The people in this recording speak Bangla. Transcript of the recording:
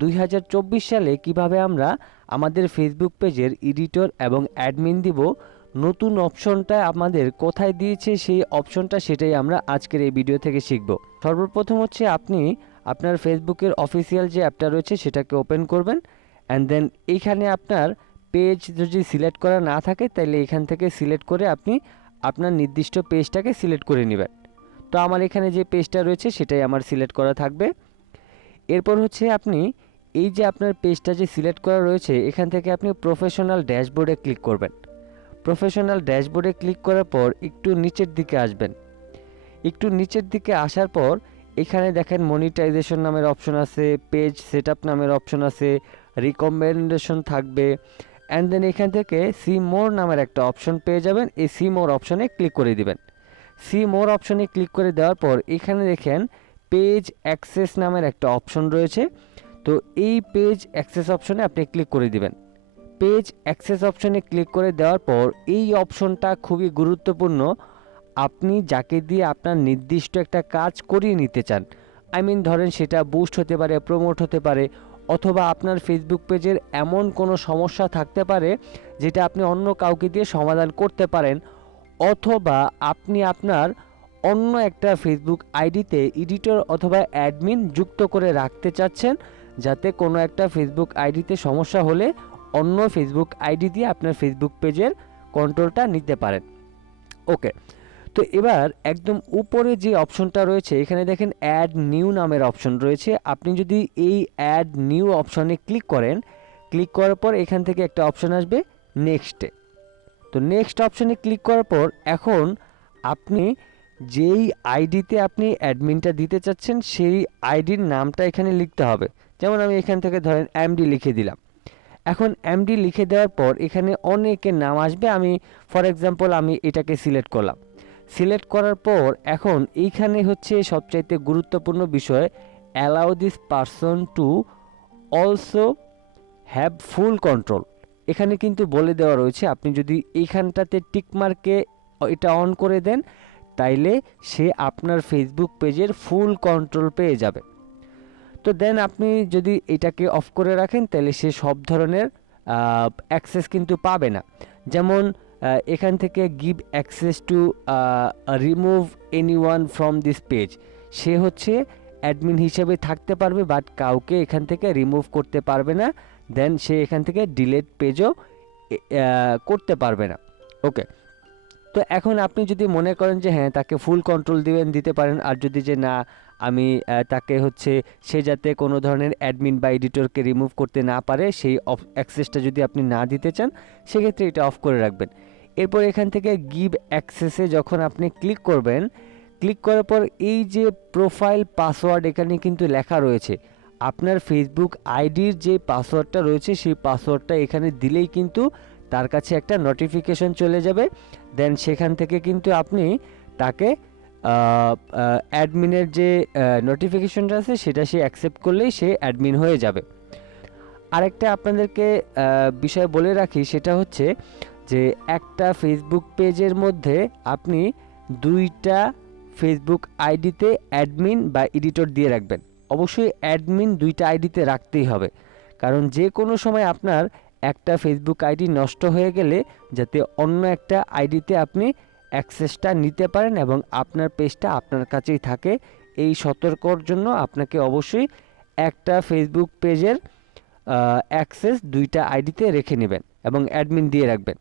দুই হাজার চব্বিশ সালে কীভাবে আমরা আমাদের ফেসবুক পেজের এডিটর এবং অ্যাডমিন দিব, নতুন অপশনটা আমাদের কোথায় দিয়েছে, সেই অপশনটা সেটাই আমরা আজকের এই ভিডিও থেকে শিখব। সর্বপ্রথম হচ্ছে আপনি আপনার ফেসবুকের অফিসিয়াল যে অ্যাপটা রয়েছে সেটাকে ওপেন করবেন অ্যান্ড দেন এইখানে আপনার পেজ যদি সিলেক্ট করা না থাকে, তাহলে এখান থেকে সিলেক্ট করে আপনি আপনার নির্দিষ্ট পেজটাকে সিলেক্ট করে নেবেন। তো আমার এখানে যে পেজটা রয়েছে সেটাই আমার সিলেক্ট করা থাকবে। এরপর হচ্ছে আপনি এই যে আপনার পেজটা যে সিলেক্ট করা রয়েছে, এখান থেকে আপনি প্রফেশনাল ড্যাশবোর্ডে ক্লিক করবেন। প্রফেশনাল ড্যাশবোর্ডে ক্লিক করার পর একটু নিচের দিকে আসবেন। একটু নিচের দিকে আসার পর এখানে দেখেন মনিটাইজেশন নামের অপশন আছে পেজ সেটআপ নামের অপশন আছে রিকমেন্ডেশন থাকবে। অ্যান্ড দেন এখান থেকে সি মোর নামের একটা অপশন পেয়ে যাবেন। এই সি মোর অপশনে ক্লিক করে দিবেন। সি মোর অপশনে ক্লিক করে দেওয়ার পর এখানে দেখেন পেজ অ্যাক্সেস নামের একটা অপশন রয়েছে। তো এই পেজ অ্যাক্সেস অপশনে আপনি ক্লিক করে দিবেন। পেজ অ্যাক্সেস অপশনে ক্লিক করে দেওয়ার পর এই অপশনটা খুবই গুরুত্বপূর্ণ। আপনি যাকে দিয়ে আপনার নির্দিষ্ট একটা কাজ করিয়ে নিতে চান আই মিন ধরেন সেটা বুস্ট হতে পারে প্রমোট হতে পারে, অথবা আপনার ফেসবুক পেজের এমন কোনো সমস্যা থাকতে পারে যেটা আপনি অন্য কাউকে দিয়ে সমাধান করতে পারেন, অথবা আপনি আপনার অন্য একটা ফেসবুক আইডিতে এডিটর অথবা অ্যাডমিন যুক্ত করে রাখতে চাচ্ছেন যাতে কোনো একটা ফেসবুক আইডিতে সমস্যা হলে অন্য ফেসবুক আইডি দিয়ে আপনার ফেসবুক পেজের কন্ট্রোলটা নিতে পারেন। ওকে তো এবার একদম উপরে যে অপশনটা রয়েছে, এখানে দেখেন অ্যাড নিউ নামের অপশন রয়েছে। আপনি যদি এই অ্যাড নিউ অপশনে ক্লিক করেন ক্লিক করার পর এখান থেকে একটা অপশন আসবে নেক্সটে তো নেক্সট অপশনে ক্লিক করার পর এখন আপনি যেই আইডিতে আপনি অ্যাডমিনটা দিতে চাচ্ছেন, সেই আইডির নামটা এখানে লিখতে হবে। যেমন আমি এখান থেকে ধরেন এমডি লিখে দিলাম। এখন এমডি লিখে দেওয়ার পর এখানে অনেকের নাম আসবে। আমি ফর এক্সাম্পল আমি এটাকে সিলেক্ট করলাম। সিলেক্ট করার পর এখন এইখানে হচ্ছে সবচাইতে গুরুত্বপূর্ণ বিষয় allow this person to also have full control এখানে কিন্তু বলে দেওয়া রয়েছে, আপনি যদি এইখানটাতে টিকমার্কে এটা অন করে দেন, তাইলে সে আপনার ফেসবুক পেজের ফুল কন্ট্রোল পেয়ে যাবে। তো দেন আপনি যদি এটাকে অফ করে রাখেন, তাহলে সে সব ধরনের অ্যাক্সেস কিন্তু পাবে না। যেমন এখান থেকে give access to remove anyone from this page সে হচ্ছে অ্যাডমিন হিসেবে থাকতে পারবে বাট কাউকে এখান থেকে রিমুভ করতে পারবে না। দেন সে এখান থেকে ডিলেট পেজও করতে পারবে না। ওকে তো এখন আপনি যদি মনে করেন যে হ্যাঁ তাকে ফুল কন্ট্রোল দিবেন, দিতে পারেন। আর যদি যে, না, আমি তাকে হচ্ছে সে যাতে কোনো ধরনের অ্যাডমিন বা এডিটরকে রিমুভ করতে না পারে, সেই অফ অ্যাক্সেসটা যদি আপনি না দিতে চান, সেক্ষেত্রে এটা অফ করে রাখবেন। এরপর এখান থেকে গিভ অ্যাক্সেসে যখন আপনি ক্লিক করবেন ক্লিক করার পর এই যে প্রোফাইল পাসওয়ার্ড এখানে কিন্তু লেখা রয়েছে। আপনার ফেসবুক আইডির যে পাসওয়ার্ডটা রয়েছে, সেই পাসওয়ার্ডটা এখানে দিলেই কিন্তু তার কাছে একটা নোটিফিকেশন চলে যাবে। দেন সেখান থেকে কিন্তু আপনি তাকে অ্যাডমিনের যে নোটিফিকেশনটা আছে, সেটা সে অ্যাকসেপ্ট করলেই সে অ্যাডমিন হয়ে যাবে। আরেকটা আপনাদেরকে বিষয় বলে রাখি, সেটা হচ্ছে যে, একটা ফেসবুক পেজের মধ্যে আপনি দুইটা ফেসবুক আইডিতে অ্যাডমিন বা এডিটর দিয়ে রাখবেন। অবশ্যই অ্যাডমিন দুইটা আইডিতে রাখতেই হবে। কারণ যে কোনো সময় আপনার একটা ফেসবুক আইডি নষ্ট হয়ে গেলে যাতে অন্য একটা আইডিতে আপনি অ্যাক্সেসটা নিতে পারেন এবং আপনার পেজটা আপনার কাছেই থাকে, এই সতর্কর জন্য আপনাকে অবশ্যই একটা ফেসবুক পেজের অ্যাক্সেস দুইটা আইডিতে রেখে নেবেন এবং অ্যাডমিন দিয়ে রাখবেন।